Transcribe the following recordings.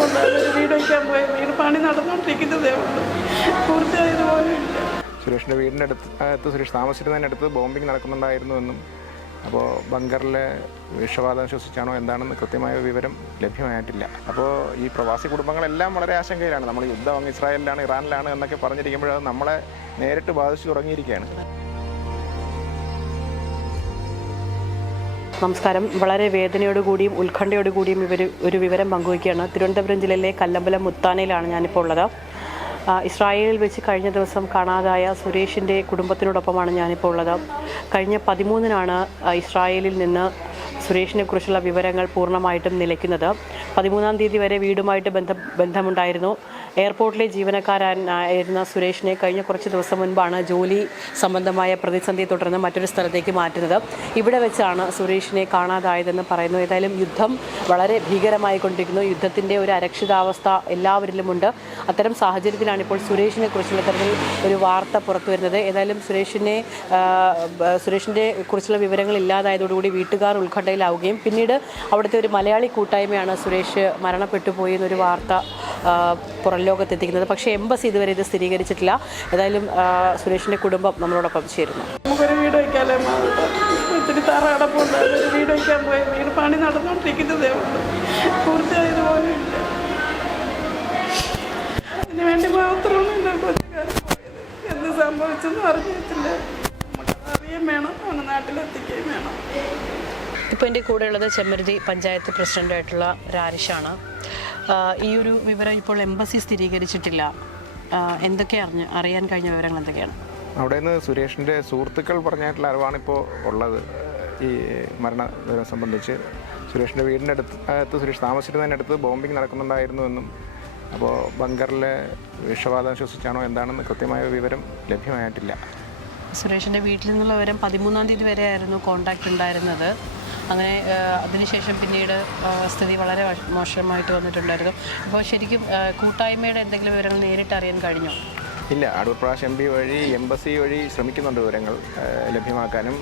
കിടപ്പുണ്ട്. അതൊരു വീട് വയ്ക്കാൻ പോയ വീട് പണി നടന്നുകൊണ്ടിരിക്കുന്നതേ ഉള്ളൂ, പൂർത്തിയായതുപോലും ഇല്ല. സുരേഷിൻ്റെ വീടിൻ്റെ അടുത്ത് സുരേഷ് താമസിച്ചിരുന്നതിനടുത്ത് ബോംബിംഗ് നടക്കുന്നുണ്ടായിരുന്നുവെന്നും അപ്പോൾ ബങ്കറിലെ വിഷവാതം ശ്വസിച്ചാണോ എന്താണെന്ന് കൃത്യമായ വിവരം ലഭ്യമായിട്ടില്ല. അപ്പോൾ ഈ പ്രവാസി കുടുംബങ്ങളെല്ലാം വളരെ ആശങ്കയിലാണ്. നമ്മൾ യുദ്ധം അങ്ങ് ഇസ്രായേലിലാണ്, ഇറാനിലാണ് എന്നൊക്കെ പറഞ്ഞിരിക്കുമ്പോൾ അത് നമ്മളെ നേരിട്ട് ബാധിച്ചു തുടങ്ങിയിരിക്കുകയാണ്. നമസ്കാരം. വളരെ വേദനയോടുകൂടിയും ഉത്കണ്ഠയോടുകൂടിയും ഒരു വിവരം പങ്കുവയ്ക്കുകയാണ്. തിരുവനന്തപുരം ജില്ലയിലെ കല്ലമ്പലം മുത്താനയിലാണ് ഞാനിപ്പോൾ ഉള്ളത്. ഇസ്രായേലിൽ വെച്ച് കഴിഞ്ഞ ദിവസം കാണാതായ സുരേഷിൻ്റെ കുടുംബത്തിനോടൊപ്പമാണ് ഞാനിപ്പോൾ ഉള്ളത്. കഴിഞ്ഞ 13-നാണ് ഇസ്രായേലിൽ നിന്ന് സുരേഷിനെ കുറിച്ചുള്ള വിവരങ്ങൾ പൂർണ്ണമായിട്ടും നിലയ്ക്കുന്നത്. 13-ാം തീയതി വരെ വീടുമായിട്ട് ബന്ധമുണ്ടായിരുന്നു. എയർപോർട്ടിലെ ജീവനക്കാരനായിരുന്ന സുരേഷിനെ കഴിഞ്ഞ കുറച്ച് ദിവസം മുൻപാണ് ജോലി സംബന്ധമായ പ്രതിസന്ധിയെ തുടർന്ന് മറ്റൊരു സ്ഥലത്തേക്ക് മാറ്റുന്നത്. ഇവിടെ വെച്ചാണ് സുരേഷിനെ കാണാതായതെന്ന് പറയുന്നു. ഏതായാലും യുദ്ധം വളരെ ഭീകരമായിക്കൊണ്ടിരിക്കുന്നു. യുദ്ധത്തിൻ്റെ ഒരു അരക്ഷിതാവസ്ഥ എല്ലാവരിലുമുണ്ട്. അത്തരം സാഹചര്യത്തിലാണ് ഇപ്പോൾ സുരേഷിനെ കുറിച്ചുള്ള തരത്തിൽ ഒരു വാർത്ത പുറത്തു വരുന്നത്. ഏതായാലും സുരേഷിൻ്റെ കുറിച്ചുള്ള വിവരങ്ങൾ ഇല്ലാതായതോടുകൂടി വീട്ടുകാർ ഉത്കണ്ഠയിലാവുകയും പിന്നീട് അവിടുത്തെ ഒരു മലയാളി കൂട്ടായ്മയാണ് സുരേഷ് മരണപ്പെട്ടു പോയി എന്നൊരു വാർത്ത പുറം ലോകത്തെത്തിക്കുന്നത്. പക്ഷേ എംബസി ഇതുവരെ ഇത് സ്ഥിരീകരിച്ചിട്ടില്ല. ഏതായാലും സുരേഷിൻ്റെ കുടുംബം നമ്മളോടൊപ്പം ചേരുന്നു. നമുക്കൊരു വീട് വയ്ക്കാലേ, ഒത്തിരി തറ അടപ്പുണ്ട്. അതൊരു വീട് വയ്ക്കാൻ പോയ വീട് പണി നടന്നുകൊണ്ടിരിക്കുന്നതേ ഉള്ളൂ, പൂർത്തിയായതുപോലും ഇല്ല. അതിന് വേണ്ടി മാത്രമാണ് എൻ്റെ കൊച്ചുകാരൻ പോയത്. എന്ത് സംഭവിച്ചെന്ന് അറിഞ്ഞിട്ടില്ല. അറിയാൻ വേണം, അവനെ നാട്ടിലെത്തിക്കുകയും വേണം. ഇപ്പോൾ എൻ്റെ കൂടെയുള്ളത് ചെമ്മരുതി പഞ്ചായത്ത് പ്രസിഡൻ്റായിട്ടുള്ള രാരിഷാണ്. ഈ ഒരു വിവരം ഇപ്പോൾ എംബസി സ്ഥിരീകരിച്ചിട്ടില്ല. എന്തൊക്കെ അറിയാൻ കഴിഞ്ഞ വിവരങ്ങൾ എന്തൊക്കെയാണ്? അവിടെ നിന്ന് സുരേഷിൻ്റെ സുഹൃത്തുക്കൾ പറഞ്ഞായിട്ടുള്ള അറിവാണിപ്പോൾ ഉള്ളത്. ഈ മരണ വിവരം സംബന്ധിച്ച് സുരേഷിൻ്റെ വീടിൻ്റെ അടുത്ത് സുരേഷ് താമസിച്ചിരുന്നതിനടുത്ത് ബോംബിംഗ് നടക്കുന്നുണ്ടായിരുന്നുവെന്നും അപ്പോൾ ബങ്കറിലെ വിഷവാതം ശ്വസിച്ചാണോ എന്താണെന്ന് കൃത്യമായ വിവരം ലഭ്യമായിട്ടില്ല. സുരേഷിൻ്റെ വീട്ടിൽ നിന്നുള്ള വിവരം 13-ാം തീയതി വരെ ആയിരുന്നു കോൺടാക്റ്റ് ഉണ്ടായിരുന്നത്. അങ്ങനെ അതിനുശേഷം പിന്നീട് സ്ഥിതി വളരെ മോശമായിട്ട് വന്നിട്ടുണ്ടായിരുന്നു. അപ്പോൾ ശരിക്കും കൂട്ടായ്മയുടെ എന്തെങ്കിലും വിവരങ്ങൾ നേരിട്ട് അറിയാൻ കഴിഞ്ഞോ? ഇല്ല. അടൂർ പ്രകാശ് MP വഴി എംബസി വഴി ശ്രമിക്കുന്നുണ്ട് വിവരങ്ങൾ ലഭ്യമാക്കാനും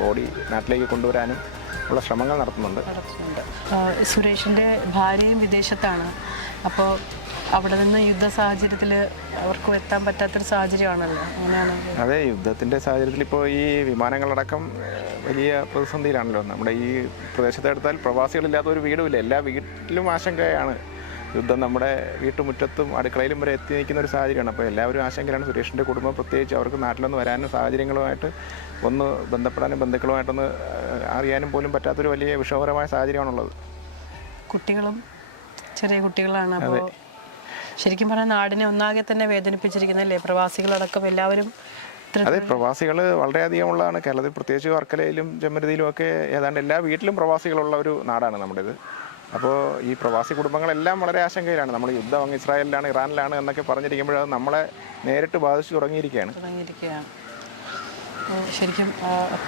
ബോഡി നാട്ടിലേക്ക് കൊണ്ടുവരാനും ഉള്ള ശ്രമങ്ങൾ നടത്തുന്നുണ്ട്. സുരേഷിൻ്റെ ഭാര്യയും വിദേശത്താണ്. അപ്പോൾ അവിടെ നിന്ന് യുദ്ധ സാഹചര്യത്തിൽ അവർക്ക് എത്താൻ പറ്റാത്തൊരു സാഹചര്യമാണല്ലോ, അങ്ങനെയാണ്? അതെ, യുദ്ധത്തിൻ്റെ സാഹചര്യത്തിൽ ഇപ്പോൾ ഈ വിമാനങ്ങളടക്കം വലിയ പ്രതിസന്ധിയിലാണല്ലോ. നമ്മുടെ ഈ പ്രദേശത്തെ എടുത്താൽ പ്രവാസികളില്ലാത്ത ഒരു വീടുമില്ല. എല്ലാ വീട്ടിലും ആശങ്കയാണ്. യുദ്ധം നമ്മുടെ വീട്ടുമുറ്റത്തും അടുക്കളയിലും വരെ എത്തി നിൽക്കുന്ന ഒരു സാഹചര്യമാണ്. അപ്പോൾ എല്ലാവരും ആശങ്കയിലാണ്. സുരേഷിൻ്റെ കുടുംബം പ്രത്യേകിച്ച് അവർക്ക് നാട്ടിലൊന്ന് വരാനും സാഹചര്യങ്ങളുമായിട്ട് ഒന്ന് ബന്ധപ്പെടാനും ബന്ധുക്കളുമായിട്ടൊന്ന് അറിയാനും പോലും പറ്റാത്തൊരു വലിയ വിഷമകരമായ സാഹചര്യമാണുള്ളത്. കുട്ടികളും ചെറിയ കുട്ടികളാണ്. അപ്പോൾ ശരിക്കും പറഞ്ഞാൽ നാടിനെ ഒന്നാകെ തന്നെ വേദനിപ്പിച്ചിരിക്കുന്നല്ലേ, പ്രവാസികളടക്കം എല്ലാവരും? അതെ, പ്രവാസികൾ വളരെയധികമുള്ളതാണ് കേരളത്തിൽ. പ്രത്യേകിച്ച് വർക്കലയിലും ചെമ്മരുതിയിലും ഒക്കെ ഏതാണ്ട് എല്ലാ വീട്ടിലും പ്രവാസികളുള്ള ഒരു നാടാണ് നമ്മുടേത്. അപ്പോൾ ഈ പ്രവാസി കുടുംബങ്ങളെല്ലാം വളരെ ആശങ്കയിലാണ്. നമ്മൾ യുദ്ധം അങ്ങ് ഇസ്രായേലിലാണ്, ഇറാനിലാണ് എന്നൊക്കെ പറഞ്ഞിരിക്കുമ്പോൾ അത് നമ്മളെ നേരിട്ട് ബാധിച്ചു തുടങ്ങിയിരിക്കുകയാണ്. ശരിക്കും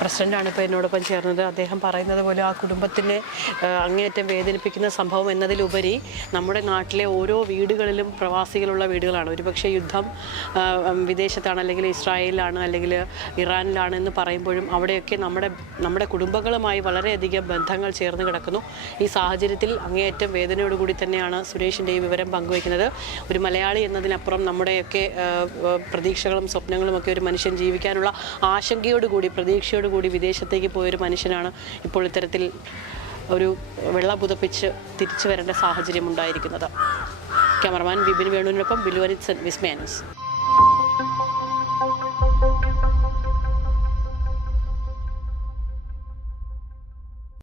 പ്രസിഡൻ്റാണ് ഇപ്പോൾ എന്നോടൊപ്പം ചേർന്നത്. അദ്ദേഹം പറയുന്നത് പോലെ ആ കുടുംബത്തിനെ അങ്ങേയറ്റം വേദനിപ്പിക്കുന്ന സംഭവം എന്നതിലുപരി നമ്മുടെ നാട്ടിലെ ഓരോ വീടുകളിലും പ്രവാസികളുള്ള വീടുകളാണ്. ഒരുപക്ഷെ യുദ്ധം വിദേശത്താണ്, അല്ലെങ്കിൽ ഇസ്രായേലിലാണ്, അല്ലെങ്കിൽ ഇറാനിലാണ് എന്ന് പറയുമ്പോഴും അവിടെയൊക്കെ നമ്മുടെ കുടുംബങ്ങളുമായി വളരെയധികം ബന്ധങ്ങൾ ചേർന്ന് കിടക്കുന്നു. ഈ സാഹചര്യത്തിൽ അങ്ങേയറ്റം വേദനയോടുകൂടി തന്നെയാണ് സുരേഷിൻ്റെ ഈ വിവരം പങ്കുവയ്ക്കുന്നത്. ഒരു മലയാളി എന്നതിനപ്പുറം നമ്മുടെയൊക്കെ പ്രതീക്ഷകളും സ്വപ്നങ്ങളും ഒക്കെ ഒരു മനുഷ്യൻ ജീവിക്കാനുള്ള ആശങ്കയോടുകൂടി പ്രതീക്ഷയോടുകൂടി വിദേശത്തേക്ക് പോയൊരു മനുഷ്യനാണ് ഇപ്പോൾ ഇത്തരത്തിൽ ഒരു വെള്ള പുതപ്പിച്ച് തിരിച്ചു വരേണ്ട സാഹചര്യം ഉണ്ടായിരിക്കുന്നത്. ക്യാമറമാൻ വിപിൻ വേണുവിനൊപ്പം ബിലുവനിത് വിസ്മയ ന്യൂസ്.